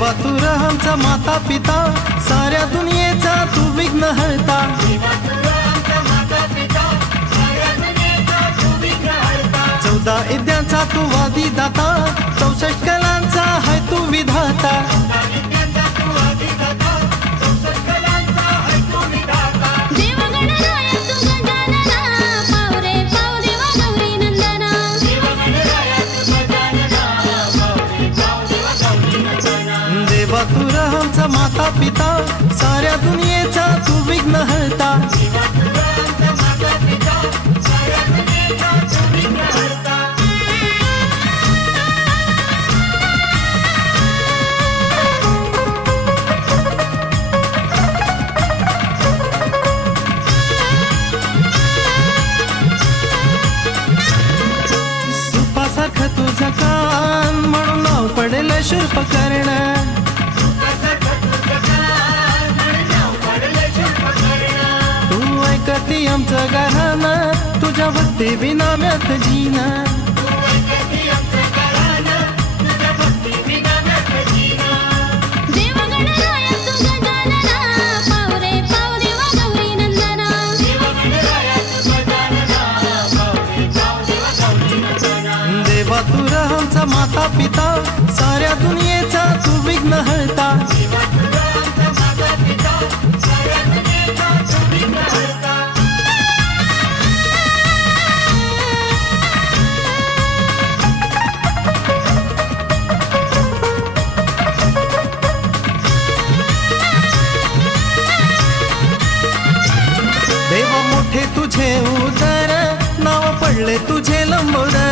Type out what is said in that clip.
देवा तू आमचा माता पिता साऱ्या दुनियेचा तू विघ्न हळता चौदा इद्यांचा तू वादी दाता. चौसष्ट कलांचा है तू विधाता. माता पिता साऱ्या दुनियेचा तू विघ्न हळता सुपासारखं तुझं कान म्हणून नाव पडेल शिल्प करण आमचं गाणं तुझ्या भक्ती विना म्यात जीन देवा गौरी देवा तू आमचा माता पिता साऱ्या दुनियेचा तू विघ्न हळता देवा